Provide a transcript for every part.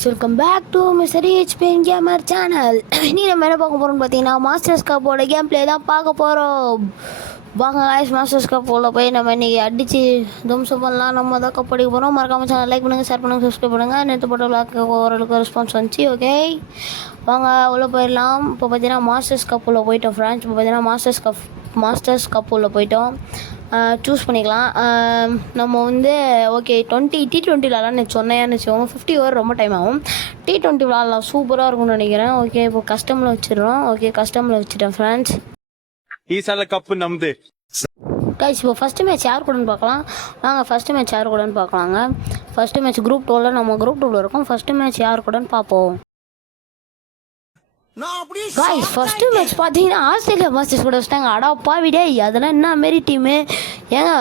guys, welcome back to Mr. HPN Gamer channel. நீ நம்ம என்ன பார்க்க போகிறோம்னு பார்த்தீங்கன்னா மாஸ்டர்ஸ் கப்போட கேம் பிளே தான் பார்க்க போகிறோம். வாங்க guys, மாஸ்டர்ஸ் கப்போட போய் நம்ம இன்றைக்கி அடித்து தும்சம் பண்ணலாம். நம்ம தான் கப் அடிக்க போகிறோம். மறக்காமல் சேனல் லைக் பண்ணுங்கள், ஷேர் பண்ணுங்கள், சப்ஸ்கிரைப் பண்ணுங்கள். நேற்று போட்ட விளாக்கு ஓரளவுக்கு ரெஸ்பான்ஸ் வந்துச்சு. ஓகே, வாங்க உள்ளே போயிடலாம். இப்போ பார்த்தீங்கன்னா மாஸ்டர்ஸ் கப் உள்ள போயிட்டோம் ஃப்ரெண்ட்ஸ். இப்போ பார்த்தீங்கன்னா மாஸ்டர்ஸ் கப் உள்ள போயிட்டோம். சூஸ் பண்ணிக்கலாம். நம்ம வந்து ஓகே T20 விளாட்லான்னு சொன்னேன்னு வச்சுக்கோங்க. 50 ஓவர் ரொம்ப டைம் ஆகும். T20 விளாட்லாம், சூப்பராக இருக்கும்னு நினைக்கிறேன். ஓகே, இப்போ கஸ்டமில் வச்சிடுறோம். ஓகே, கஸ்டமில் வச்சுட்டேன் ஃப்ரெண்ட்ஸ். கப்பு நம்து கைஸ், இப்போ ஃபஸ்ட்டு மேட்ச் யார் கூடன்னு பார்க்கலாம். நாங்கள் ஃபஸ்ட்டு மேட்ச் யார் கூடன்னு பார்க்கலாங்க. ஃபஸ்ட்டு மேட்ச் குரூப் 2வில் நம்ம குரூப் 2வில் இருக்கோம். ஃபஸ்ட்டு மேட்ச் யார் கூடன்னு பார்ப்போம். காய்ஸ், ஃபஸ்ட்டு மேட்ச் பார்த்தீங்கன்னா ஆஸ்திரேலியா மாஸ்டர்ஸ் கூட வச்சுட்டாங்க. அடாப்பா விடே, அதெல்லாம் என்ன மாரி டீமு ஏங்க,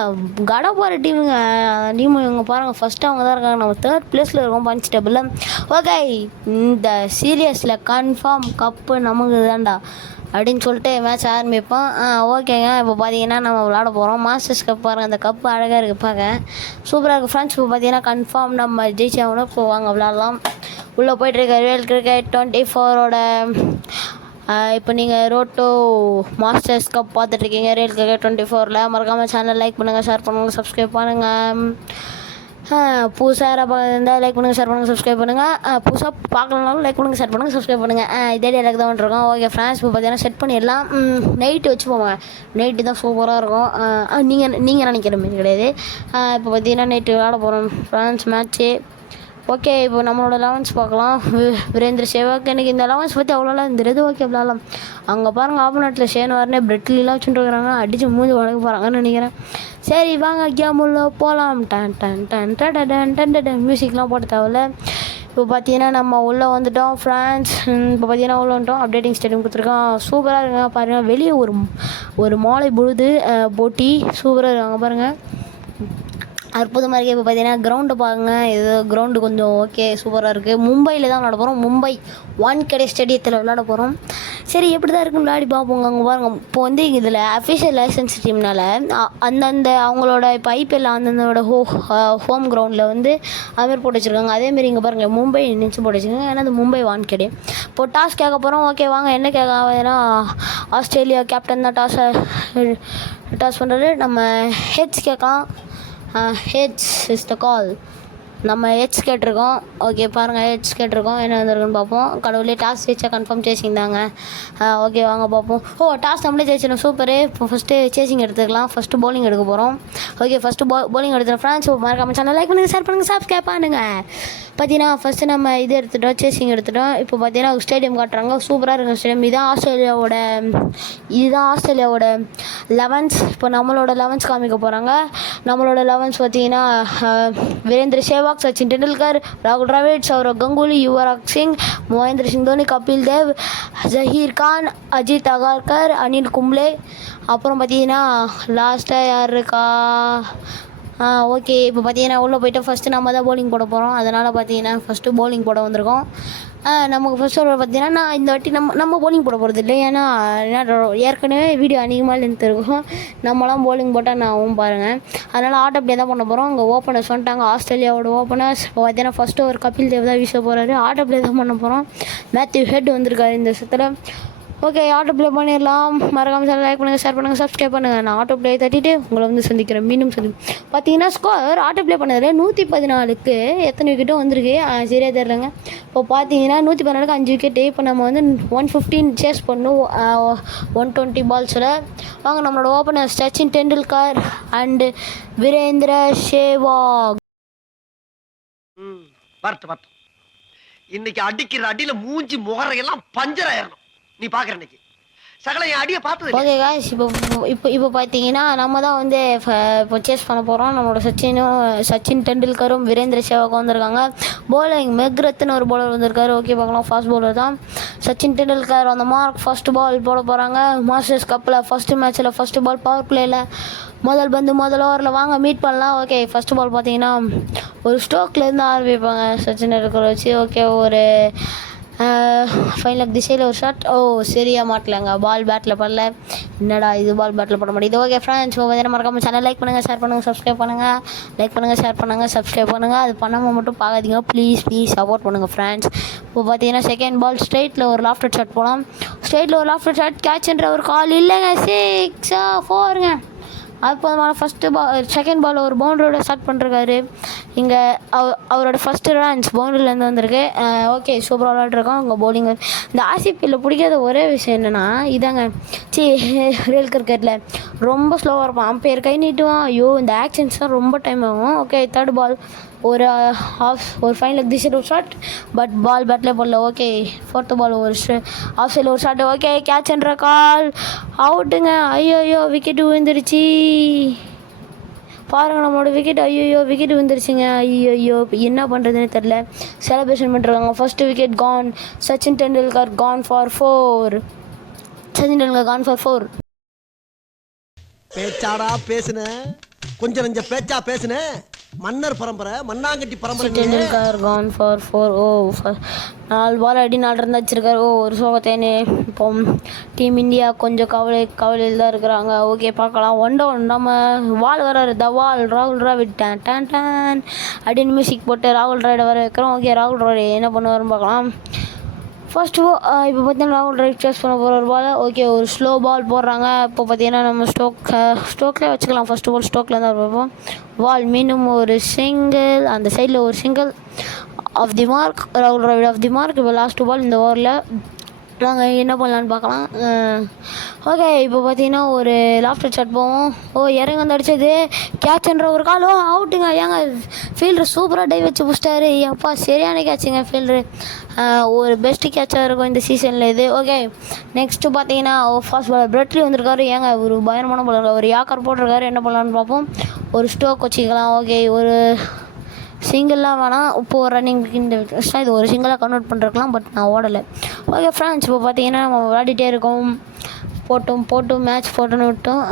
கடப்பாரு டீமு இவங்க பாருங்கள். ஃபஸ்ட்டு அவங்க தான் இருக்காங்க. நம்ம 3rd பிளேஸில் இருக்கோம் பஞ்ச் டேபிளில். ஓகே, இந்த சீரியஸில் கன்ஃபார்ம் கப்பு நமக்கு தான்டா அப்படின்னு சொல்லிட்டு மேட்ச் ஆரம்பிப்போம். ஓகேங்க, இப்போ பார்த்தீங்கன்னா நம்ம விளாட போகிறோம். மாஸ்டர்ஸ் கப் பாருங்கள், அந்த கப்பு அழகாக இருக்குது பார்க்க, சூப்பராக இருக்குது ஃப்ரெண்ட்ஸ். இப்போ பார்த்தீங்கன்னா கன்ஃபார்ம் நம்ம ஜெயிச்சாங்கன்னா இப்போ வாங்க விளாட்லாம். உள்ளே போய்ட்டுருக்க ரியல் கிரிக்கெட் 24ஓட இப்போ நீங்கள் ரோட்டோ மாஸ்டர்ஸ் கப் பார்த்துட்ருக்கீங்க ரியல் கிரிக்கெட் 24ல். மறக்காமல் சேனல் லைக் பண்ணுங்கள், ஷேர் பண்ணுங்கள், சப்ஸ்கிரைப் பண்ணுங்கள். புதுசாக இருந்தால் லைக் பண்ணுங்கள், ஷேர் பண்ணுங்கள், சப்ஸ்கிரைப் பண்ணுங்கள். புதுசாக பார்க்கலனாலும் லைக் பண்ணுங்கள், ஷேர் பண்ணுங்கள், சப்ஸ்கிரைப் பண்ணுங்கள். இதே எனக்கு தான் வந்துருக்கோம். ஓகே ஃப்ரெண்ட்ஸ், இப்போ பார்த்தீங்கன்னா செட் பண்ணிடலாம். நைட்டு வச்சு போவாங்க, நைட்டு தான் சூப்பராக இருக்கும். நீங்கள் நினைக்கிற மாதிரி கிடையாது. இப்போ பார்த்தீங்கன்னா நைட்டு விளாட போகிறோம் ஃப்ரெண்ட்ஸ் மேட்ச்சு. ஓகே, இப்போ நம்மளோட 11ஸ் பார்க்கலாம். வீரேந்திர சேவாக். எனக்கு இந்த 11ஸ் பற்றி அவ்வளோலாம் தெரியாது. ஓகே, விளாட்லாம். அங்கே பாருங்கள், ஆப்போனட்டில் ஷேன் வார்னே பிரெட்லாம் வச்சுட்டு இருக்கிறாங்க. அடித்து மூஞ்சி வளர்க்க போகிறாங்கன்னு நினைக்கிறேன். சரி வாங்க கேம் உள்ள போகலாம். டன் டன் டன் டன் டன் டன் டன் மியூசிக்லாம் போட்டு தேவையில்ல. இப்போ பார்த்தீங்கன்னா நம்ம உள்ளே வந்துவிட்டோம் ஃப்ரெண்ட்ஸ். இப்போ பார்த்தீங்கன்னா உள்ளே வந்துட்டோம். அப்டேட்டிங் ஸ்டேடியம் கொடுத்துருக்கோம். சூப்பராக இருக்குங்க பாருங்கள். வெளியே ஒரு மாலை பொழுது போட்டி சூப்பராக இருக்காங்க பாருங்கள், அற்புதமாக இருக்குது. இப்போ பார்த்தீங்கன்னா கிரவுண்டு பாருங்க, இது கிரவுண்டு கொஞ்சம் ஓகே சூப்பராக இருக்குது. மும்பையில் தான் விளாட போகிறோம். மும்பை வான்கடே ஸ்டேடியத்தில் விளாட போகிறோம். சரி, எப்படி தான் இருக்குன்னு விளையாடி பார்ப்போங்க. அங்கே பாருங்கள், இப்போ வந்து இதில் அஃபிஷியல் லைசன்ஸ் டீம்னால் அந்தந்த அவங்களோட இப்போ ஐபிஎல் அந்தந்தோட ஹோம் கிரவுண்டில் வந்து அதுமாரி போட்டு வச்சுருக்காங்க. அதேமாரி இங்கே பாருங்கள், மும்பை நினச்சி போட்டு வச்சுருக்காங்க. ஏன்னா அது மும்பை வான்கடே. இப்போ டாஸ் கேட்க போகிறோம். ஓகே வாங்க, என்ன கேட்க ஆகுதுன்னா ஆஸ்திரேலியா கேப்டன் தான் டாஸ் பண்ணுறது. நம்ம ஹெட்ஸ் கேட்கலாம். ஹெட்ஸ் இஸ் த கால். நம்ம ஹெட்ஸ் கேட்டிருக்கோம். ஓகே பாருங்கள், ஹெட்ஸ் கேட்டிருக்கோம். என்ன வந்திருக்குன்னு பார்ப்போம். கடவுளே, டாஸ் ஜெயிச்சா கன்ஃபார்ம் சேசிங் தாங்க. ஓகே வாங்க பார்ப்போம். டாஸ் நம்மளே ஜெயிச்சிடும். சூப்பரு. இப்போ ஃபஸ்ட்டு சேசிங் எடுத்துக்கலாம். ஃபஸ்ட்டு பவுலிங் எடுக்க போகிறோம். ஓகே, ஃபஸ்ட்டு பவுலிங் எடுத்துகிறோம் ஃப்ரெண்ட்ஸ். மறக்காம சேனல் லைக் பண்ணுங்கள், ஷேர் பண்ணுங்கள், சப்ஸ்கிரைப் பண்ணுங்கள். பார்த்தீங்கன்னா ஃபஸ்ட்டு நம்ம இது எடுத்துட்டோம், சேசிங் எடுத்துட்டோம். இப்போ பார்த்தீங்கன்னா ஸ்டேடியம் காட்டுறாங்க. சூப்பராக இருக்கும் ஸ்டேடியம். இதுதான் ஆஸ்திரேலியாவோட 11ஸ். இப்போ நம்மளோட 11ஸ் காமிக்க போகிறாங்க. நம்மளோட 11ஸ் பார்த்தீங்கன்னா வீரேந்திர சேவாக், சச்சின் டெண்டுல்கர், ராகுல் டிராவிட், சௌரவ் கங்குலி, யுவராஜ் சிங், மகேந்திர சிங் தோனி, கபில் தேவ், ஜஹீர் கான், அஜித் அகர்கர், அனில் கும்ப்ளே. அப்புறம் பார்த்தீங்கன்னா லாஸ்ட்டாக யார் இருக்கா? ஓகே, இப்போ பார்த்தீங்கன்னா உள்ளே போய்ட்டு ஃபஸ்ட்டு நம்ம தான் பவுலிங் போட போகிறோம். அதனால் பார்த்தீங்கன்னா ஃபஸ்ட்டு பவுலிங் போட வந்திருக்கோம். நமக்கு ஃபஸ்ட்டு ஒரு பார்த்தீங்கன்னா நான் இந்த வாட்டி நம்ம பவுலிங் போட போகிறது இல்லை. ஏன்னா ஏற்கனவே வீடியோ அதிகமாக லென்த் இருக்கும். நம்மளாம் பவுலிங் போட்டால் நான் பாருங்கள். அதனால் ஆட்டோ பிளே தான் பண்ண போகிறோம். அங்கே ஓப்பனர்ஸ் வந்துட்டாங்க, ஆஸ்திரேலியாவோட ஓப்பனர்ஸ். இப்போ பார்த்தீங்கன்னா ஃபஸ்ட்டு ஒரு கபில் தேவ் தான் வீச போகிறாரு. ஆட்டோ பிளே தான் பண்ண போகிறோம். மேத்யூ ஹெட் வந்திருக்காரு இந்த விஷயத்தில். ஓகே, ஆட்டோ ப்ளே பண்ணிடலாம். மறக்காமல் சேனல் லைக் பண்ணுங்கள், ஷேர் பண்ணுங்கள், சப்ஸ்கிரைப் பண்ணுங்கள். நான் ஆட்டோ ப்ளே தட்டிட்டு உங்களை வந்து சந்திக்கிறேன். மீண்டும் பார்த்தீங்கன்னா ஸ்கோர் ஆட்டோ ப்ளே பண்ணதில் 114க்கு எத்தனை விக்கெட்டும் வந்திருக்கு. சரியாக தெரிலங்க. இப்போ பார்த்தீங்கன்னா 114க்கு 5 விக்கெட்டு. இப்போ நம்ம வந்து 115 சேஸ் பண்ணணும் 120 பால்ஸில். வாங்க, நம்மளோட ஓப்பனர் சச்சின் டெண்டுல்கர் அண்டு வீரேந்திர சேவாக். வரட்டும். இன்னைக்கு அடிக்கிற அடியில மூஞ்சி முகரையெல்லாம் பஞ்சர் ஆயிரணும். நீ பாக்குற இன்னைக்கு சகல என் அடியை பார்த்தது. ஓகே காய்ஸ், இப்போ பார்த்தீங்கன்னா நம்ம தான் வந்து இப்போ சேஸ் பண்ண போகிறோம். நம்மளோட சச்சின் டெண்டுல்கரும் வீரேந்திர சேவாக்கும் வந்திருக்காங்க. பவுலிங் மெக்ரத்னு ஒரு பவுலர் வந்திருக்காரு. ஓகே பார்க்கலாம், ஃபாஸ்ட் பவுலர் தான் சச்சின் டெண்டுல்கர். அந்த மார்க் ஃபஸ்ட்டு பால் போட போகிறாங்க. மாஸ்டர்ஸ் கப்பில் ஃபஸ்ட்டு மேட்ச்சில் ஃபஸ்ட்டு பால் பவர் பிளேயில் முதல் ஓவரில். வாங்க மீட் பண்ணலாம். ஓகே, ஃபஸ்ட்டு பால் பார்த்தீங்கன்னா ஒரு ஸ்ட்ரோக்லேருந்து ஆரம்பிப்பாங்க சச்சின் டெண்டுல்கர் வச்சு. ஓகே, ஒரு ஃபைனல் திசையில் ஒரு ஷாட். சரியாக மாட்டலங்க, பால் பேட்டில் படல. என்னடா இது, பால் பேட்டில் பட முடியுது. ஓகே ஃப்ரெண்ட்ஸ், கொஞ்சம் மறக்காம சேனல் லைக் பண்ணுங்கள், ஷேர் பண்ணுங்கள், சப்ஸ்கிரைப் பண்ணுங்கள். லைக் பண்ணுங்கள், ஷேர் பண்ணுங்கள், சப்ஸ்கிரைப் பண்ணுங்கள். அது பண்ணாமல் மட்டும் பார்க்காதீங்க ப்ளீஸ் சப்போர்ட் பண்ணுங்கள் ஃப்ரெண்ட்ஸ். இப்போ பார்த்தீங்கன்னா செகண்ட் பால் ஸ்ட்ரைட்டில் ஒரு லாஃப்டர் ஷாட் போகலாம். ஸ்ட்ரைட்டில் ஒரு லாஃப்டர் ஷாட், கேட்ச்ன்ற ஒரு கால் இல்லைங்க, 6-4ங்க. அப்போ செகண்ட் பால் ஒரு பவுண்டரியோட ஸ்டார்ட் பண்ணிருக்காரு. இங்கே அவரோட ஃபஸ்ட்டு ரன்ஸ் பவுண்டரிலேருந்து வந்திருக்கு. ஓகே, சூப்பராக விளாட்ருக்கோம். உங்கள் பவுலிங் இந்த ஆர்சிபியில் பிடிக்காத ஒரே விஷயம் என்னென்னா இதாங்க, ரியல் கிரிக்கெட்டில் ரொம்ப ஸ்லோவாக இருப்பான். அம்பையர் கை நீட்டுவான். ஐயோ, இந்த ஆக்ஷன்ஸ் தான் ரொம்ப டைம் ஆகும். ஓகே, தேர்ட் பால் ஒரு ஃபைனல் திசையில் ஒரு ஷாட், பட் பால் பேட்டில் போடல. ஓகே, ஃபோர்த்து பால் ஒரு ஆஃப் சைடில் ஒரு ஷாட். ஓகே, கேட்ச்ன்ற கால், அவுட்டுங்க. ஐயோ விக்கெட்டு விழுந்துருச்சு பாருங்கள், நம்மளோட விக்கெட். ஐயோ விக்கெட் விழுந்துருச்சுங்க. ஐயோ என்ன பண்ணுறதுன்னு தெரில. செலிப்ரேஷன் பண்ணுறாங்க. First wicket gone. Sachin Tendulkar gone for 4. Sachin Tendulkar gone for 4. பேச்சாடா பேசுன, கொஞ்சம் நஞ்ச பேச்சா பேசுன. மன்னர் பரம்பரை, மண்ணாங்கட்டி பரம்பரை. Tendulkar gone for 4. 4 பால் அடி 4 ரன் வச்சிருக்காரு. ஒரு சோகத்தேனே. இப்போ டீம் இந்தியா கொஞ்சம் கவலையில் தான் இருக்கிறாங்க. ஓகே, பார்க்கலாம். 1 down. நம்ம வால் வராரு, தவால் ராகுல் டிராவிட் டேன் அப்படின்னு மியூசிக் போட்டு ராகுல் டிராவிட வர வைக்கிறோம். ஓகே, ராகுல் டிராவிட் என்ன பண்ணுவாருன்னு பார்க்கலாம். ஃபர்ஸ்ட்டு இப்போ பார்த்தீங்கன்னா ராகுல் டிராவிட் சேஸ் பண்ண போகிற ஒரு பால். ஓகே, ஒரு ஸ்லோ பால் போடுறாங்க. இப்போ பார்த்தீங்கன்னா நம்ம ஸ்டோக்லேயே வச்சுக்கலாம். ஃபஸ்ட்டு பால் ஸ்டோக்கில் தான் பார்ப்போம். பால் மீண்டும் ஒரு சிங்கிள், அந்த சைடில் ஒரு சிங்கிள் ஆஃப் தி மார்க். ராகுல் டிராவிட் ஆஃப் தி மார்க். இப்போ லாஸ்ட் பால் இந்த ஓவரில். நாங்கள் என்ன பண்ணலான்னு பார்க்கலாம். ஓகே, இப்போ பார்த்தீங்கன்னா ஒரு லாஃப்டர் ஷாட் போவோம். இறங்கி வந்து அடித்தது கேட்ச்ன்ற ஒரு கால். அவுட்டுங்க. ஏங்க ஃபீல்டர் சூப்பராக டை வச்சு புடிச்சிட்டாரு. அப்பா சரியான கேட்சுங்க ஃபீல்டரு. ஒரு பெஸ்ட்டு கேட்சாக இருக்கும் இந்த சீசனில் இது. ஓகே, நெக்ஸ்ட்டு பார்த்தீங்கன்னா ஃபாஸ்ட் பாலர் பிரெட்லி வந்திருக்காரு. ஏங்க ஒரு பயங்கரமான பாலர், ஒரு யாக்கர் போட்டிருக்காரு. என்ன பண்ணலான்னு பார்ப்போம். ஒரு ஸ்டோக் வச்சுக்கலாம். ஓகே, ஒரு சிங்கிளாக வேணாம். இப்போது ரன்னிங் இந்த இது ஒரு சிங்கிளாக கன்வெர்ட் பண்ணிருக்கலாம், பட் நான் ஓடலை. ஓகே ஃப்ரெண்ட்ஸ், இப்போ பார்த்தீங்கன்னா நம்ம விளையாடிட்டே இருக்கோம். போட்டும் மேட்ச் போட்டோன்னு விட்டோம்.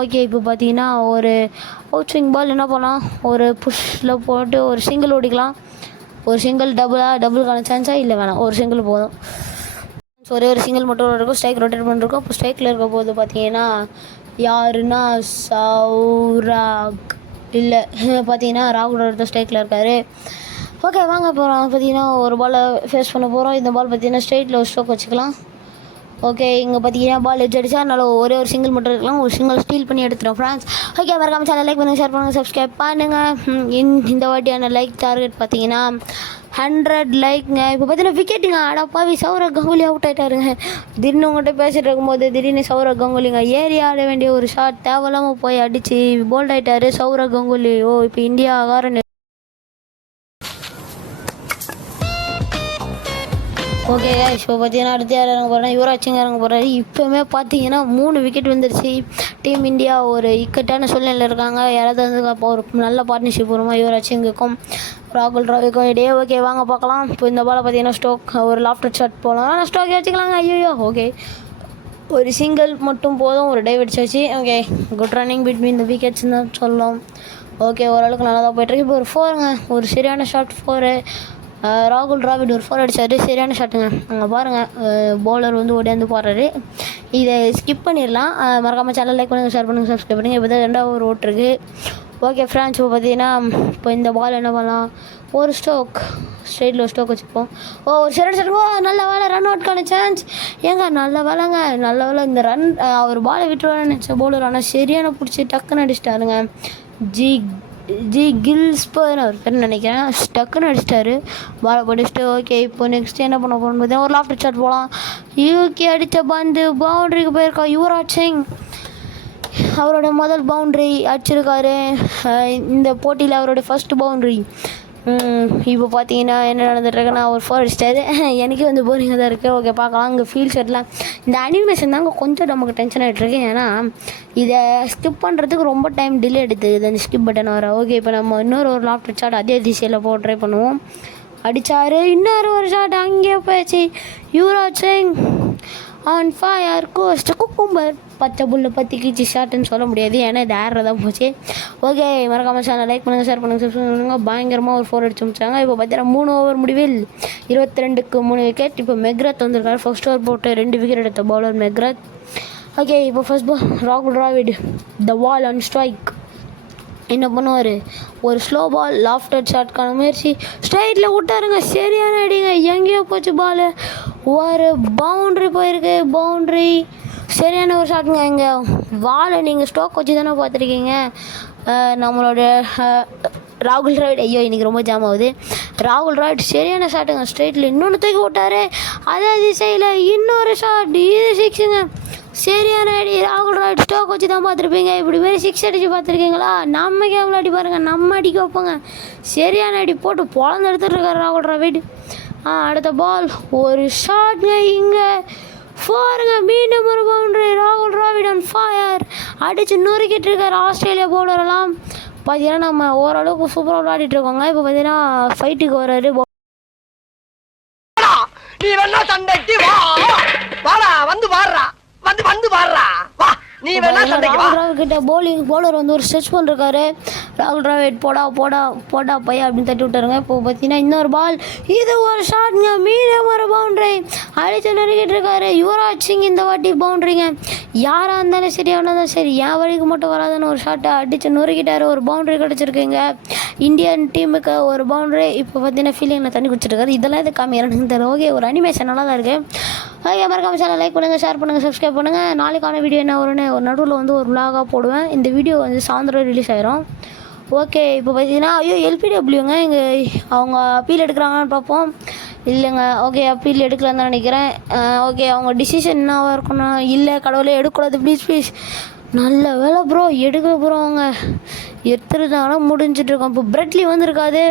ஓகே, இப்போ பார்த்தீங்கன்னா ஒரு அவுட் ஸ்விங் பால் என்ன பண்ணலாம், ஒரு புஷ்ஷில் போட்டு ஒரு சிங்கிள் ஓடிக்கலாம். ஒரு சிங்கிள் டபுளுக்கான சான்ஸாக இல்லை, வேணாம், ஒரு சிங்கிள் போதும். ஒரே ஒரு சிங்கிள் மட்டும் இருக்கும். ஸ்ட்ரைக் ரொட்டேட் பண்ணிருக்கோம். இப்போ ஸ்ட்ரைக்கில் இருக்க போது பார்த்தீங்கன்னா யாருன்னா சௌராக் இல்லை, பார்த்தீங்கன்னா ராகுல் ஸ்ட்ரைக்கில் இருக்கார். ஓகே, வாங்க போகிறோம். பார்த்தீங்கன்னா ஒரு பாலை ஃபேஸ் பண்ண போகிறோம். இந்த பால் பார்த்தீங்கன்னா ஸ்ட்ரைட்டில் ஒரு ஸ்ட்ரோக் வச்சுக்கலாம். ஓகே, இங்கே பார்த்தீங்கன்னா பால் எட்ஜ் அடிச்சா அதனால ஒரே ஒரு சிங்கிள் மட்டும் இருக்கலாம். ஒரு சிங்கிள் ஸ்டீல் பண்ணி எடுத்துகிறோம் ஃப்ரெண்ட்ஸ். ஓகே, மறக்காம சேனல் லைக் பண்ணுங்கள், ஷேர் பண்ணுங்கள், சப்ஸ்கிரைப் பண்ணுங்கள். இந்த வாட்டியான லைக் டார்கெட் பார்த்தீங்கன்னா 100 லைக்ங்க. இப்போ பார்த்தீங்கன்னா விக்கெட்டுங்க. அடப்பாவி, சௌரவ் கங்குலி அவுட் ஆகிட்டாருங்க. திடீர்னு உங்கள்கிட்ட பேசிகிட்டு இருக்கும்போது திடீர்னு சௌரவ் கங்குலிங்க ஏறி ஆட வேண்டிய ஒரு ஷாட் தேவையில்லாமல் போய் அடித்து போல்ட் ஆகிட்டாரு சௌரவ் கங்குலி. இப்போ இந்தியா ஆகாரன். ஓகே கைஸ், இப்போ பார்த்தீங்கன்னா அடுத்து யார் இறங்க போகிறேன், யுவராஜ் சிங் இறங்க போகிறாரு. இப்போவுமே பார்த்தீங்கன்னா 3 விக்கெட் வந்துருச்சு. டீம் இந்தியா ஒரு இக்கட்டான சூழ்நிலையில் இருக்காங்க. யாராவது வந்து அப்போ ஒரு நல்ல பார்ட்னர்ஷிப் வருமா யுவராஜ் சிங்குக்கும் ராகுல் டிராவிக்கும் இடையே. ஓகே, வாங்க பார்க்கலாம். இப்போ இந்த பாலை பார்த்தீங்கன்னா ஸ்டோக் ஒரு லாஃப்டர் ஷாட் போகலாம். ஆனால் ஸ்டோக்கே வச்சுக்கலாங்க. ஐயோ, ஓகே, ஒரு சிங்கிள் மட்டும் போதும். ஒரு டைவ் அடிச்சாச்சு. Okay, good running between the விக்கெட்ஸ்ன்னு தான் சொல்லலாம். ஓகே, ஓரளவுக்கு நல்லா தான் போய்ட்டுருக்கு. இப்போ ஒரு 4ங்க, ஒரு சரியான ஷாட் 4. ராகுல் டிராவிட் ஒரு 4 அடித்தார். சரியான ஷாட்டுங்க. அங்கே பாருங்கள், பவுலர் வந்து ஓடியாந்து போடுறாரு. இதை ஸ்கிப் பண்ணிடலாம். மறக்காமல் சேனல் லைக் பண்ணுங்கள், ஷேர் பண்ணுங்கள், சப்ஸ்கிரைப் பண்ணுங்கள். இப்போ தான் 2வது ஓவர் ஓட்டுருக்கு. ஓகே ஃப்ரெண்ட்ஸ், இப்போ பார்த்தீங்கன்னா இப்போ இந்த பால் என்ன பண்ணலாம், ஒரு ஸ்டோக் ஸ்ட்ரெயிட்டில் ஒரு ஸ்டோக் வச்சுப்போம். ஒரு சரியான ஷாட். நல்ல வேலை, ரன் அவுட்கான சான்ஸ். ஏங்க நல்ல வேலைங்க, நல்ல வேலை. இந்த ரன் அவர் பாலை விட்டுருவான்னு நினச்ச பவுலர், ஆனால் சரியான பிடிச்சி டக்குன்னு அடிச்சிட்டாருங்க. ஜி கில்ஸ்பர் அவர் பேர் நினைக்கிறேன். டக்குன்னு அடிச்சிட்டாரு, பாலை படிச்சுட்டு. ஓகே, இப்போ நெக்ஸ்ட் என்ன பண்ண போகிறோம்னு பார்த்தீங்கன்னா ஒரு லாஃப்டர் ஷாட் போகலாம். யூகே அடித்த பந்து பவுண்ட்ரிக்கு போயிருக்கா. யுவராஜ் சிங் அவரோட முதல் பவுண்ட்ரி அடிச்சிருக்காரு இந்த போட்டியில், அவரோட ஃபர்ஸ்ட் பவுண்ட்ரி. இப்போ பார்த்தீங்கன்னா என்ன நடந்துட்டுருக்குன்னா ஒரு 4 அடிச்சிட்டாரு. எனக்கு வந்து போரிங்காக தான் இருக்குது. ஓகே, பார்க்கலாம். இங்கே ஃபீல்ட் ஷர்ட்லாம் இந்த அனிமேஷன் தாங்க கொஞ்சம் நமக்கு டென்ஷன் ஆகிட்டுருக்கு. ஏன்னா இதை ஸ்கிப் பண்ணுறதுக்கு ரொம்ப டைம் டிலே எடுத்துக்குது அந்த ஸ்கிப் பட்டன் வர. ஓகே, இப்போ நம்ம ஒரு லாஃப்டர் ஷாட் அதே திசையில் போக ட்ரை பண்ணுவோம். அடித்தார். ஒரு ஷாட் அங்கேயே போயிடுச்சு. Yuvraj Singh on fire ghost cucumber பச்சை புல்லு பற்றிக்கிச்சு ஷார்ட்டுன்னு சொல்ல முடியாது, ஏன்னா இது ஏற தான் போச்சு. ஓகே, மறக்காம சேனல் லைக் பண்ணுங்கள், ஷேர் பண்ணுங்கள், சப்ஸ்கிரைப் பண்ணுங்கள். பயங்கரமாக ஒரு 4 அடிச்சு முடிச்சாங்க. இப்போ பார்த்தீங்கன்னா 3 ஓவர் முடிவில் 22க்கு 3 விக்கெட். இப்போ மெக்ரத் வந்திருக்காரு, ஃபர்ஸ்ட் ஓவர் போட்டு 2 விக்கெட் எடுத்த பவுலர் மெக்ரத். ஓகே, இப்போ ஃபர்ஸ்ட் பால் ராகுல் டிராவிட், த வால் ஆன் ஸ்ட்ரைக். என்ன பண்ணுவார், ஒரு ஸ்லோ பால் லாஃப்டட் ஷாட்கான முயற்சி, ஸ்ட்ரைட்டில் விட்டாருங்க, சரியான அடிங்க, எங்கேயோ போச்சு பால், ஒரு பவுண்ட்ரி போயிருக்கு, பவுண்ட்ரி, சரியான ஒரு ஷாட்டுங்க. இங்கே வாலை நீங்கள் ஸ்டோக் வச்சு தானே பார்த்துருக்கீங்க. நம்மளோட ராகுல் டிராவிட், ஐயோ இன்றைக்கி ரொம்ப ஜாம் ஆகுது, ராகுல் டிராவிட் சரியான ஷாட்டுங்க, ஸ்ட்ரைட்டில் இன்னொன்று தூக்கி விட்டாரு, அதே திசையில் இன்னொரு ஷாட், இது சிக்ஸுங்க, சரியான அடி. ராகுல் டிராவிட் ஸ்டோக் வச்சு தான் பார்த்துருப்பீங்க, இப்படி மாரி 6 அடிச்சு பார்த்துருக்கீங்களா? நம்ம கேமில் அடி பாருங்கள், நம்ம அடிக்க வைப்போங்க, சரியான அடி போட்டு பொழந்து எடுத்துகிட்டு இருக்காரு ராகுல் டிராவிட். அடுத்த பால் ஒரு ஷாட்ங்க, இங்கே ஃபோருங்க, மீண்டும் ஒரு பவுண்டரி, ராகுல் டிராவிட் ஆன் ஃபயர், அடித்து நொறுக்கிட்டு இருக்காரு ஆஸ்திரேலியா பவுலரெல்லாம். பார்த்தீங்கன்னா நம்ம ஓரளவுக்கு சூப்பராக விளையாடிட்டு இருக்கோங்க. இப்போ பார்த்தீங்கன்னா ஃபைட்டுக்கு வர்றாரு, நீ வேணா சண்டைக்கு வா, வாடா, வந்து பாடுறா, வந்து பாடுறா, வா, நீ வேணா சண்டைக்கு வா. ராகுல் டிராவிட் கிட்ட பவுலர் வந்து ஒரு ஸ்ட்ரெச் பண்ணிருக்காரு, ராகுல் டிராவிட் போடா போடா போடா பையா அப்படின்னு தட்டி விட்டாருங்க. இப்போ பார்த்தீங்கன்னா இன்னொரு பால், இது ஒரு ஷாட்ங்க, மீண்டும் ஒரு பவுண்டரி, அடிச்சு நறுக்கிட்டு இருக்காரு யுவராஜ் சிங். இந்த வாட்டி பவுண்டரிங்க, யாராக இருந்தாலும் சரி, எவனாக இருந்தாலும் சரி, என் வழிக்கு மட்டும் வராதுன்னு ஒரு ஷாட்டை அடிச்சு நொறுக்கிட்டாரு, ஒரு பவுண்டரி கிடச்சிருக்குங்க இந்தியன் டீமுக்கு, ஒரு பவுண்டரி. இப்போ பார்த்தீங்கன்னா ஃபீலிங்கில் தண்ணி குடிச்சிருக்காரு, இதெல்லாம் இது காமி எனக்கு தரும். ஓகே, ஒரு அனிமேஷன் நல்லா தான் இருக்குது. ஓகே, மறக்காம சேனல் லைக் பண்ணுங்கள், ஷேர் பண்ணுங்கள், சப்ஸ்கிரைப் பண்ணுங்கள். நாளைக்கான வீடியோ என்ன வரும்னு ஒரு நடுவில் வந்து ஒரு vlog-ஆ போடுவேன். இந்த வீடியோ வந்து சாயந்தரம் ரிலீஸ் ஆயிரும். ஓகே, இப்போ பார்த்தீங்கன்னா ஐயோ எல்பிடபிள்யூங்க, இங்கே அவங்க அப்பீல் எடுக்கிறாங்கன்னு பார்ப்போம். இல்லைங்க, ஓகே அப்பீல் எடுக்கலன்னு தான் நினைக்கிறேன். ஓகே, அவங்க டிசிஷன் என்னவாக இருக்கணும், இல்லை கடவுளே எடுக்கூடாது ப்ளீஸ். நல்ல வேலை ப்ரோ, எடுக்க ப்ரோ, அவங்க எடுத்துருந்தாங்கன்னா முடிஞ்சிட்ருக்கோம். இப்போ பிரெட்லி வந்திருக்காது,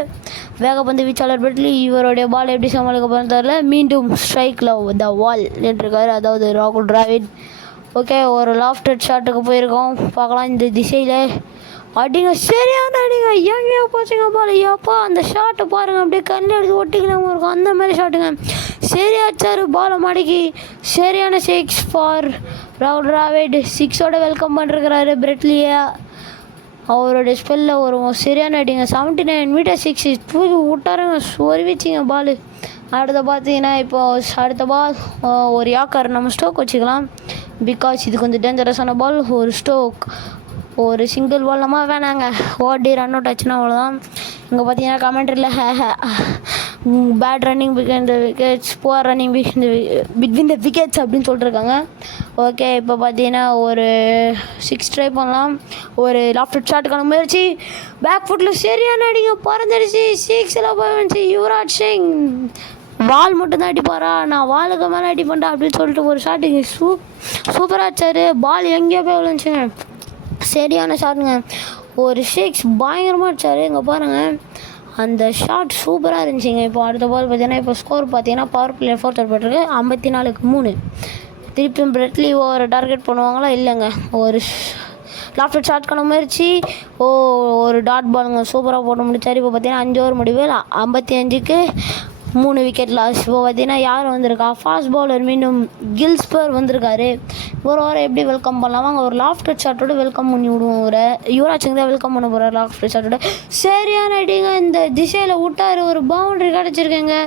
வேகப்பந்து வீச்சாளர் பிரெட்லி, இவருடைய பால் எப்படி சமாளிக்க போகிறேன்னு தெரியல. மீண்டும் ஸ்ட்ரைக்கில் த வால் நின்றுருக்காரு, அதாவது ராகுல் டிராவிட். ஓகே, ஒரு லாஃப்டட் ஷாட்டுக்கு போயிருக்கோம், பார்க்கலாம் இந்த திசையில் அடிங்க, சரியான அடிங்க, எங்கேயோ போச்சுங்க பால், எப்போ அந்த ஷாட்டை பாருங்கள், அப்படியே கண்ணு எடுத்து ஒட்டிக்கலாமல் இருக்கும், அந்த மாதிரி ஷாட்டுங்க, சரியாச்சாரு பாலை மடக்கி, சரியான 6 ஃபார் ராகுல் டிராவிட். 6ஓட வெல்கம் பண்ணிருக்கிறாரு பிரெட்லியை, அவருடைய ஸ்பெல்லில் ஒரு சரியான அடிங்க, 79 மீட்டர் 6 தூக்கி விட்டாருங்க, சொருவிச்சிங்க பால். அடுத்த பார்த்தீங்கன்னா இப்போ அடுத்த பால் ஒரு யாக்கர், நம்ம ஸ்டோக் வச்சுக்கலாம், பிகாஸ் இது கொஞ்சம் டேஞ்சரஸான பால். ஒரு ஸ்டோக், ஒரு சிங்கிள் பால் நம்ம வேணாங்க, ஓடி ரன் அவுட் ஆச்சுன்னா அவ்வளோதான். இங்கே பார்த்தீங்கன்னா கமெண்ட்ரியில் bad running between the wickets, poor running between the wickets அப்படின்னு சொல்லிட்டுருக்காங்க. ஓகே, இப்போ பார்த்தீங்கன்னா ஒரு 6 ட்ரை பண்ணலாம், ஒரு லாஃப்ட் ஷாட்டுக்கான முயற்சி, பேக் ஃபுட்டில் சரியான அடிங்க, பறந்துடுச்சு, 6ல் போய் வந்துச்சு. யுவராஜ் சிங் வால் மட்டும் தான் அடிப்பாரா, நான் வாலுக்கு மேலே அடிப்பேன்டா அப்படின்னு சொல்லிட்டு ஒரு ஷாட்டுங்க சூப்பராக ஆச்சாரு, பால் எங்கேயோ போய் விழுந்துச்சுங்க, சரியான ஷாட்டுங்க, ஒரு 6 பயங்கரமாக அடிச்சார். இங்கே பாருங்கள், அந்த ஷாட் சூப்பராக இருந்துச்சுங்க. இப்போ அடுத்த பால் பார்த்தீங்கன்னா இப்போ ஸ்கோர் பார்த்தீங்கன்னா பவர் பிளே 4 போட்டிருக்கு, 54க்கு 3. திருப்பியும் பிரெட்லி ஒரு டார்கெட் பண்ணுவாங்களா, இல்லைங்க, ஒரு லாஃப்ட் ஷாட்கான முயற்சி, ஒரு டாட் பாலுங்க, சூப்பராக போட்டு முடிச்சார். இப்போ பார்த்தீங்கன்னா 5 ஓவர் முடிவில் 55க்கு 3 விக்கெட் லாஸ். இப்போ பார்த்தீங்கன்னா யார் வந்திருக்கா, ஃபாஸ்ட் பவுலர் மீண்டும் கில்ஸ்பர் வந்திருக்காரு. ஒரு ஓவரை எப்படி வெல்கம் பண்ணலாம், அங்கே ஒரு லாஃப்ட் ஷாட்டோட வெல்கம் பண்ணி விடுவோம். ஒரு யுவராஜ் சிங் தான் வெல்கம் பண்ண போகிறார் லாஃப்ட் ஷாட்டோட, சரியான அடிங்க, இந்த திசையில் விட்டார், ஒரு பவுண்ட்ரி கிடச்சிருக்கேங்க,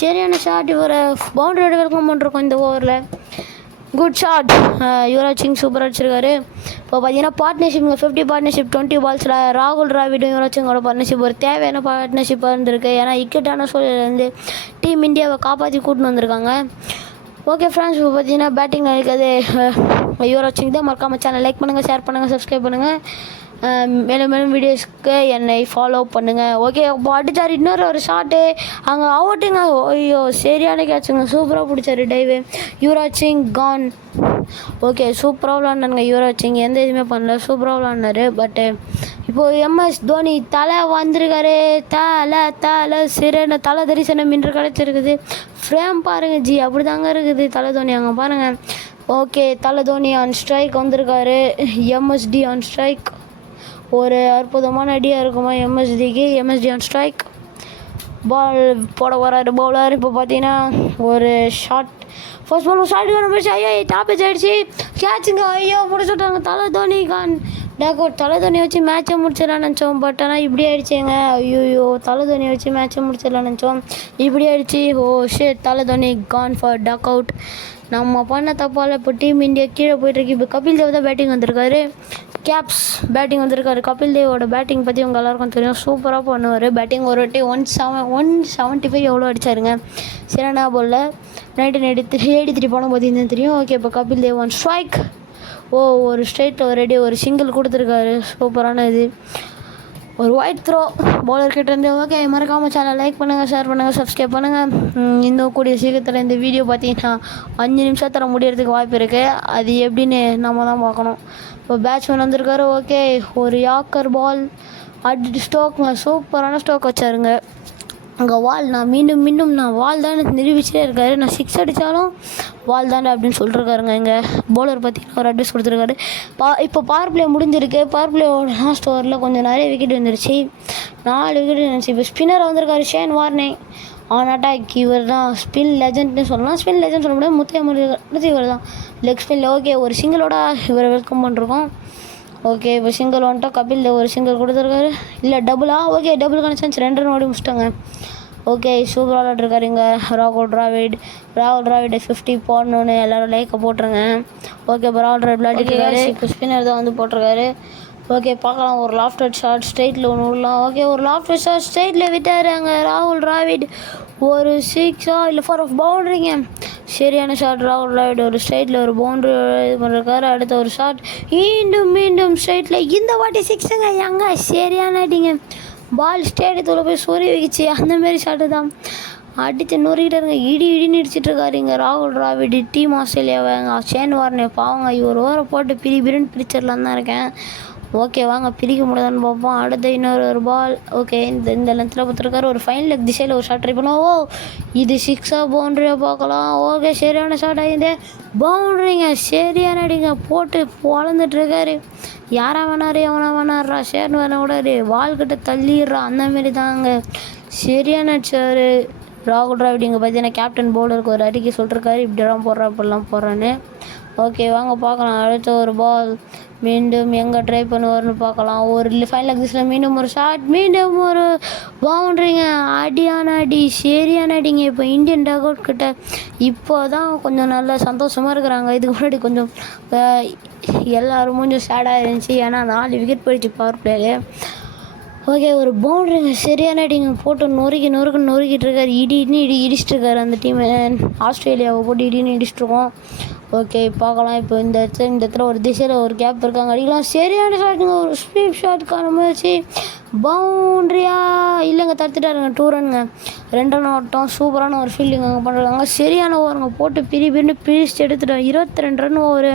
சரியான ஷாட், இவரை பவுண்ட்ரியோட வெல்கம் பண்ணிருக்கோம் இந்த ஓவரில். குட் ஷாட், யுவராஜ் சிங் சூப்பராக அடிச்சிருக்காரு. இப்போ பார்த்தீங்கன்னா பார்ட்னர்ஷிப், 50 பார்ட்னர்ஷிப் 20 பால்ஸில் ராகுல் டிராவிடும் யுவராஜ் சிங்கோட பார்ட்னர்ஷிப் ஒரு தேவையான பார்ட்னர்ஷிப்பாக இருந்திருக்கு. ஏன்னா இக்கட்டான சூழலேருந்து டீம் இந்தியாவை காப்பாற்றி கூட்டின்னு வந்திருக்காங்க. ஓகே ஃப்ரெண்ட்ஸ், இப்போ பார்த்தீங்கன்னா பேட்டிங் நினைக்கிறது யுவராஜ் சிங் தான். மறக்காமல் சேனல் லைக் பண்ணுங்கள், ஷேர் பண்ணுங்கள், சப்ஸ்கிரைப் பண்ணுங்கள். மேலும் வீடியோஸ்க்கு என்னை ஃபாலோ பண்ணுங்கள். ஓகே, இப்போ அடித்தார் இன்னொரு ஒரு ஷாட்டு, அங்கே அவுட்டுங்க, ஐயோ சரியான கேட்சுங்க, சூப்பராக பிடிச்சாரு டைவு. யுவராஜ் சிங் கான். ஓகே, சூப்பராக விளாண்டானுங்க யுவராஜ் சிங், எந்த இதுவுமே பண்ணல, சூப்பராக விளாண்டாரு. பட்டு இப்போது MS தோனி தலை வந்திருக்காரு, தலை சிறன தலை தரிசனம் இன்று கிடச்சிருக்குது. ஃப்ரேம் பாருங்கள் ஜி, அப்படி தாங்க இருக்குது தலை தோனி, அங்கே பாருங்கள். ஓகே, தலை தோனி ஆன் ஸ்ட்ரைக் வந்திருக்காரு, MSD ஆன் ஸ்ட்ரைக், ஒரு அற்புதமான அடியாக இருக்குமா MSDக்கு. MSD ஆன் ஸ்ட்ரைக், பால் போட வராரு பவுலர். இப்போ பார்த்தீங்கன்னா ஒரு ஷாட் ஃபர்ஸ்ட் பால் ஷார்ட் கான போயிடுச்சு. ஐயோ டாப்பேஜ் ஆயிடுச்சு. கேட்சுங்க. ஐயோ முடிச்சுட்டாங்க. தலை தோனி கான் தலை தோனியை வச்சு மேட்சை முடிச்சிடலாம்னு நினச்சோம். பட் ஆனால் இப்படி ஆயிடுச்சுங்க. ஐயோ தலை தோனியை வச்சு மேட்சை முடிச்சிடலாம்னு நினச்சோம். இப்படி ஆயிடுச்சு. ஓ ஷிட், தலை Dhoni gone for duck out. நம்ம பண்ண தப்பால் இப்போ டீம் இந்தியா கீழே போயிட்டுருக்கு. இப்போ கபில் தேவ் தான் பேட்டிங் வந்திருக்காரு. கேப்ஸ் பேட்டிங் வந்திருக்காரு. கபில் தேவோட பேட்டிங் பற்றி உங்கள் எல்லாருக்கும் தெரியும். சூப்பராக பண்ணுவார் பேட்டிங். ஒரு வாட்டி 175 எவ்வளோ அடித்தாருங்க சிறனா பாலில். 1983 போன பார்த்தீங்கன்னா தெரியும். ஓகே இப்போ கபில் தேவ் ஒன் ஸ்ட்ரைக். ஓ ஒரு ஸ்ட்ரைட்டில் ஒரு ரெடி ஒரு சிங்கிள் கொடுத்துருக்காரு. சூப்பரான இது. ஒரு ஒயிட் த்ரோ பவுலர் கிட்டேருந்து. ஓகே மறக்காமல் சேனல் லைக் பண்ணுங்கள், ஷேர் பண்ணுங்கள், சப்ஸ்கிரைப் பண்ணுங்கள். இன்னும் கூடிய சீக்கிரத்தில் இந்த வீடியோ பார்த்தீங்கன்னா 5 நிமிஷத்தில் முடியறதுக்கு வாய்ப்பு இருக்குது. அது எப்படின்னு நம்ம தான் பார்க்கணும். இப்போ பேட்ஸ்மேன் வந்திருக்காரு. ஓகே ஒரு யாக்கர் பால் அடிட்டு ஸ்டோக்குங்க. சூப்பரான ஸ்டோக் வச்சாருங்க. அங்கே வால் நான் மீண்டும் நான் வால் தான் நிரூபிச்சிட்டே இருக்காரு. நான் 6 அடித்தாலும் வால் தானே அப்படின்னு சொல்லிருக்காருங்க. எங்கள் பவுலர் பார்த்தீங்கன்னா ஒரு அட்வைஸ் கொடுத்துருக்காரு. இப்போ பவர் பிளே முடிஞ்சிருக்கு. பவர் பிளேயோட லாஸ்ட் ஓவரில் கொஞ்சம் நிறைய விக்கெட் வந்துருச்சு. 4 விக்கெட் வந்துருச்சு. இப்போ ஸ்பின்னர் வந்திருக்காரு ஷேன் வார்னே. ஆன் அட்டாக் இவர் தான் ஸ்பின் லெஜண்ட்னு சொல்லலாம். ஸ்பின் லெஜண்ட் சொல்ல முடியாது. முத்தைய இவர் தான் லெக் ஸ்பின்ல. ஓகே ஒரு சிங்கிளோட இவரை வெல்கம் பண்ணிருக்கோம். ஓகே இப்போ சிங்கிள் வந்துட்டா. கபில் ஒரு சிங்கிள் கொடுத்துருக்காரு. இல்லை டபுளா? ஓகே டபுள் கனெக்ஷன்ஸ் 2 ரன் ஓடி முடிச்சிட்டாங்க. ஓகே சூப்பர் விளாட்ருக்காரு இங்கே ராகுல் டிராவிட் 50 போடணுன்னு எல்லோரும் லைக்கை போட்டுருங்க. ஓகே இப்போ ராகுல் டிராவிட் விளையாடிருக்காரு. இப்போ ஸ்பின்னர் தான் வந்து போட்டிருக்காரு. ஓகே பார்க்கலாம். ஒரு லாஃப்டட் ஷாட் ஸ்ட்ரைட்டில் ஒன்று விடலாம். ஓகே ஒரு லாஃப்டட் ஷாட் ஸ்ட்ரைட்டில் விட்டார் அங்கே ராகுல் டிராவிட். ஒரு 6 இல்லை 4 பவுண்ட்ரிங்க. சரியான ஷாட். ராகுல் டிராவிட் ஒரு ஸ்ட்ரைட்டில் ஒரு பவுண்ட்ரி இது பண்ணிருக்காரு. அடுத்த ஒரு ஷாட் மீண்டும் ஸ்ட்ரைட்டில். இந்த வாட்டி 6ங்க. எங்க சரியான அடிங்க. பால் ஸ்டேடியத்தில் போய் சொறி வைக்கிச்சு. அந்தமாரி ஷாட்டு தான் அடித்து நொறுக்கிட்டாருங்க. இடின்னு இடிச்சிட்ருக்காரு இங்கே ராகுல் டிராவிட். டீம் ஆஸ்திரேலியாவை ஷேன் வார்னே பாவங்க. இவர் ஓவரை போட்டு பிரின்னு பிரிச்சிடலான்னு தான் இருக்கேன். ஓகே வாங்க பிரிக்க முடியாதான்னு பார்ப்போம். அடுத்த இன்னொரு பால். ஓகே இந்த லென்த்தில் பார்த்துருக்காரு. ஒரு ஃபைன் லெக் திசையில் ஒரு ஷாட் ட்ரை பண்ணுவோம். ஓ இது 6ஆ பவுண்ட்ரியாக பார்க்கலாம். ஓகே சரியான ஷாட் ஆகிது. பவுண்ட்ரிங்க. சரியான அடிங்க. போட்டு பொழந்துட்டுருக்காரு. யாரா வேணாரு எவனா வேணாடுறா ஷேர்னு வேணா கூட வால்கிட்ட தள்ளிடுறா. அந்தமாரி தாங்க சரியான அடிச்சார் ராகுல் டிராவிட். இங்கே பார்த்தீங்கன்னா கேப்டன் பவுலருக்கு ஒரு அறிக்கை சொல்லிருக்காரு. இப்படிலாம் போடுறா இப்படிலாம் போடுறான்னு. ஓகே வாங்க பார்க்கலாம். அடுத்த ஒரு பால் மீண்டும் எங்கே ட்ரை பண்ணுவார்னு பார்க்கலாம். ஒரு ஃபைனல் லெக்ஸில் மீண்டும் ஒரு ஷாட். மீண்டும் ஒரு பவுண்ட்ரிங்க. அடியான அடி சரியான அடிங்க. இப்போ இந்தியன் டக் அவுட் கிட்ட இப்போ தான் கொஞ்சம் நல்ல சந்தோஷமாக இருக்கிறாங்க. இதுக்கு முன்னாடி கொஞ்சம் எல்லோரும் கொஞ்சம் சேடாக இருந்துச்சு. ஏன்னா 4 விக்கெட் போயிடுச்சு பவர் பிளேலே. ஓகே ஒரு பவுண்ட்ரிங்க. சரியான அடிங்க. போட்டு நொறுக்கிட்டு இருக்காரு. இடிச்சிட்டு இருக்காரு அந்த டீம் ஆஸ்திரேலியாவை போட்டு இடின்னு இடிச்சிட்ருக்கோம். ஓகே பார்க்கலாம். இப்போ இந்த இடத்துல ஒரு திசையில் ஒரு கேப் இருக்காங்க. அடிக்கலாம். சரியான ஷாட்டுங்க. ஒரு ஸ்வீப் ஷாட்டுக்கான முயற்சி. பவுண்ட்ரியா இல்லைங்க தடுத்துட்டாருங்க. 2 ரன்ங்க. 2 ரன் ஓட்டம். சூப்பரான ஒரு ஃபீல்டிங் அங்கே பண்ணுறாங்க. சரியான ஓவருங்க. போட்டு பிரிச்சு எடுத்துட்டோம். 22 ரன் ஓவரு.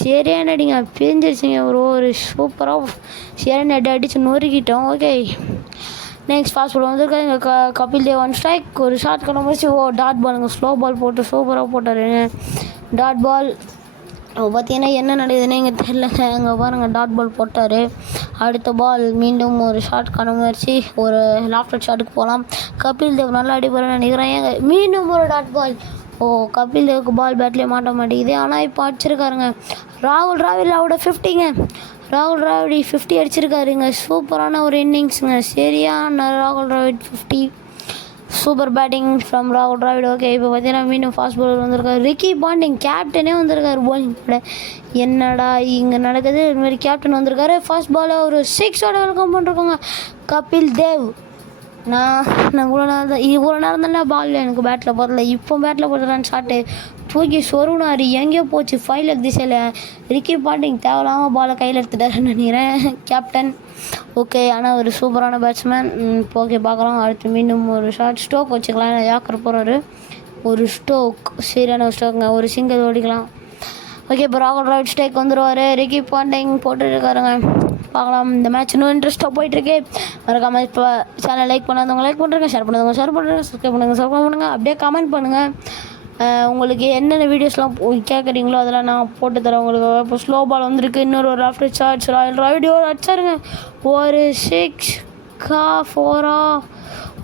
சரியான அடிங்க. பிரிஞ்சிருச்சுங்க ஒரு சூப்பராக சரியான அடித்து நொறுக்கிட்டோம். ஓகே நெக்ஸ்ட் ஃபாஸ்ட் பால் வந்துருக்காங்க. Kapil Dev on strike. ஒரு ஷாட் பண்ண முடிச்சு. டாட் பாலுங்க. ஸ்லோ பால் போட்டு சூப்பராக போட்டார் டாட் பால். பார்த்தீங்கன்னா என்ன நடக்குதுன்னு இங்கே தெரிலங்க. அங்கே பாருங்கள் டாட் பால் போட்டார். அடுத்த பால் மீண்டும் ஒரு ஷாட் காண முயற்சி. ஒரு லாஃப்டட் ஷாட்டுக்கு போகலாம். கபில் தேவ் நல்லா அடிப்பாருன்னு நினைக்கிறேன். ஏங்க மீண்டும் ஒரு டாட் பால். ஓ கபில் தேவுக்கு பால் பேட்லேயே மாட்ட மாட்டேங்குது. ஆனால் இப்போ அடிச்சிருக்காருங்க ராகுல் டிராவிட். அவட 50ங்க. ராகுல் டிராவிட் 50 அடிச்சிருக்காருங்க. சூப்பரான ஒரு இன்னிங்ஸுங்க. சரியான ராகுல் டிராவிட் 50. சூப்பர் பேட்டிங் ஃப்ரம் ராகுல் டிராவிட். ஓகே இப்போ பார்த்தீங்கன்னா மீண்டும் ஃபாஸ்ட் பாலர் வந்திருக்காரு. ரிக்கி பாண்டிங் கேப்டனே வந்திருக்காரு போலிங் கூட. என்னடா இங்கே நடக்குது. இதுமாதிரி கேப்டன் வந்திருக்காரு. ஃபர்ஸ்ட் பாலை ஒரு 6ஓட வெல்கம் பண்ணிருக்கோங்க கபில் தேவ். நான் இவ்வளோ நேரம் தானே பால் எனக்கு பேட்டில் போடல. இப்போ பேட்டில் போடுறான்னு ஷாட்டு தூக்கி சொருனார். எங்கேயோ போச்சு 5 லெக் திசையில். ரிக்கி பாண்டிங் தேவையில்லாமல் பாலை கையில் எடுத்துட்டாருன்னு நினைக்கிறேன் கேப்டன். ஓகே ஆனால் ஒரு சூப்பரான பேட்ஸ்மேன். ஓகே பார்க்கலாம். அடுத்து மீண்டும் ஒரு ஷாட். ஸ்டோக் வச்சுக்கலாம். யாக்கர் போகிறாரு. ஒரு ஸ்டோக் சரியான ஒரு ஸ்டோக்குங்க. ஒரு சிங்கிள் ஓடிக்கலாம். ஓகே இப்போ ராகுல் டிராவிட் ஸ்டேக் வந்துடுவார். ரிக்கி பாண்டிங் போட்டுருக்காருங்க. பார்க்கலாம். இந்த மேட்ச் இன்னும் இன்ட்ரெஸ்ட்டாக போயிட்டுருக்கு. மறக்காமல் இப்போ சேனல் லைக் பண்ணாதவங்க லைக் பண்ணுறேங்க, ஷேர் பண்ணுறவங்க ஷேர் பண்ணுறேங்க, சப்ஸ்கிரைப் பண்ணுங்கள். அப்படியே கமெண்ட் பண்ணுங்கள். உங்களுக்கு என்னென்ன வீடியோஸ்லாம் கேட்குறீங்களோ அதெல்லாம் நான் போட்டு தரேன் உங்களுக்கு. இப்போ ஸ்லோ பால் வந்திருக்கு. இன்னொரு ஒரு ஆஃப்டர் சார்ஜ் ராயல் டிராவிட் அடிச்சாருங்க. ஒரு 6 4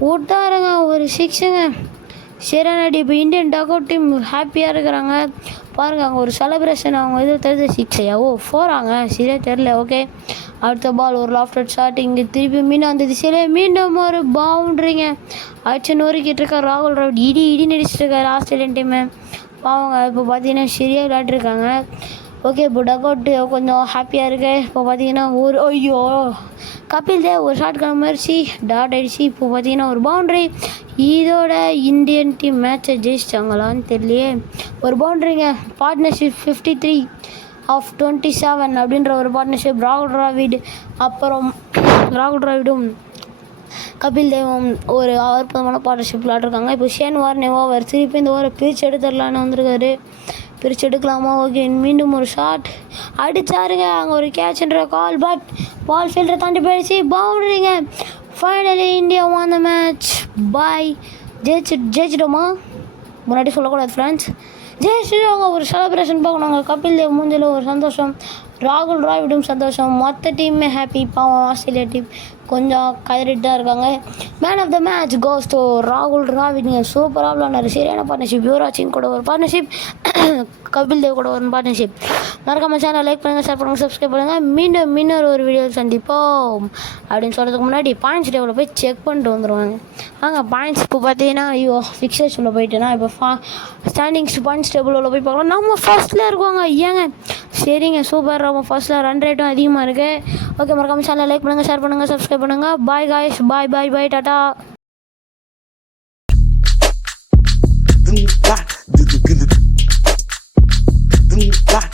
விட்டாருங்க. ஒரு 6ங்க. சரியானடி இப்போ இந்தியன் டக் அவுட் டீம் ஹாப்பியாக இருக்கிறாங்க பாருங்கள். அங்கே ஒரு செலிப்ரேஷன் அவங்க இது தெரிஞ்ச 6 ஓ 4 சரியாக தெரில. ஓகே, அடுத்த பால் ஒரு லாஃப்டட் ஷாட். இங்கே திருப்பி மீண்டும் அந்த திசையிலே மீண்டும் ஒரு பவுண்ட்ரிங்க அடிச்சு நொறுக்கிட்டு இருக்கார் ராகுல் டிராவிட். இடி நடிச்சிட்டு இருக்காரு ஆஸ்திரேலியன் டீமு பாவங்க. இப்போ பார்த்தீங்கன்னா சரியாக விளையாட்டுருக்காங்க. ஓகே, இப்போ டக் அவுட்டு கொஞ்சம் ஹாப்பியாக இருக்கு. இப்போ பார்த்தீங்கன்னா ஒரு ஐயோ கபில் தேவ் ஒரு ஷாட் முயற்சி டாட் ஆகிடுச்சு. இப்போ பார்த்தீங்கன்னா ஒரு பவுண்ட்ரி. இதோட இந்தியன் டீம் மேட்சை ஜெயிச்சிட்டாங்களான்னு தெரியலையே. ஒரு பவுண்ட்ரிங்க. பார்ட்னர்ஷிப் 53/27 அப்படின்ற ஒரு பார்ட்னர்ஷிப். ராகுல் டிராவிடும் கபில் தேவும் ஒரு அற்புதமான பார்ட்னர்ஷிப் விளையாட்ருக்காங்க. இப்போ ஷேன் வார்னேவா அவர் திருப்பி இந்த ஓவரை பிரித்து எடுத்துடலான்னு வந்திருக்காரு. பிரித்து எடுக்கலாமா? ஓகே, மீண்டும் ஒரு ஷாட் அடித்தாருங்க. அங்கே ஒரு கேட்ச்ன்ற கால், பட் பால் ஃபீல்டரை தாண்டி போயிடுச்சு. பவுண்டரிங்க. Finally India won the match. Bye. ஜெயிச்சிட்டோமா? முன்னாடி சொல்லக்கூடாது ஃப்ரெண்ட்ஸ். ஜெயிச்சிட்டோங்க. ஒரு செலிப்ரேஷன் பார்க்கணுங்க. கபில் தேவ் மூஞ்சில் ஒரு சந்தோஷம், ராகுல் டிராவிடும் சந்தோஷம், மொத்த டீமே ஹாப்பி. பாவம் ஆஸ்திரேலியா டீம் கொஞ்சம் கதறிட்டு தான் இருக்காங்க. Man of the match goes to ராகுல் டிராவிட்ங்க. சூப்பராக விளாண்டாரு. சரியான பார்ட்னர்ஷிப். யுவராஜ் சிங் கூட ஒரு பார்ட்னர்ஷிப், கபில் தேவ் கூட ஒரு பார்ட்னர்ஷிப். மறக்காம சேனல் லைக் பண்ணுங்கள், ஷேர் பண்ணுங்கள், சப்ஸ்கிரைப் பண்ணுங்கள். மீண்டும் ஒரு வீடியோ சந்திப்போம். அப்படின்னு சொல்கிறதுக்கு முன்னாடி பாயிண்ட்ஸ் டேபிளில் போய் செக் பண்ணிட்டு வந்துடுவாங்க. பாயிண்ட்ஸ் இப்போ பார்த்தீங்கன்னா ஐயோ ஃபிக்ஸர்ஸ் உள்ள போயிட்டேன்னா இப்போ ஸ்டாண்டிங்ஸ் பாயிண்ட்ஸ் டேபிள் உள்ள போய் பார்க்கலாம். நம்ம ஃபர்ஸ்ட்டில் இருக்குவாங்க. ஏங்க சரிங்க, சூப்பர். நம்ம ஃபர்ஸ்ட்டில் ரன் ரேட்டும் அதிகமாக இருக்குது. ஓகே, மறக்காம சேனல் லைக் பண்ணுங்கள், ஷேர் பண்ணுங்கள், சப்ஸ்கிரைப் பண்ணுங்கள். பாய் காய்ஸ், பாய் டாட்டா. Boom, bop,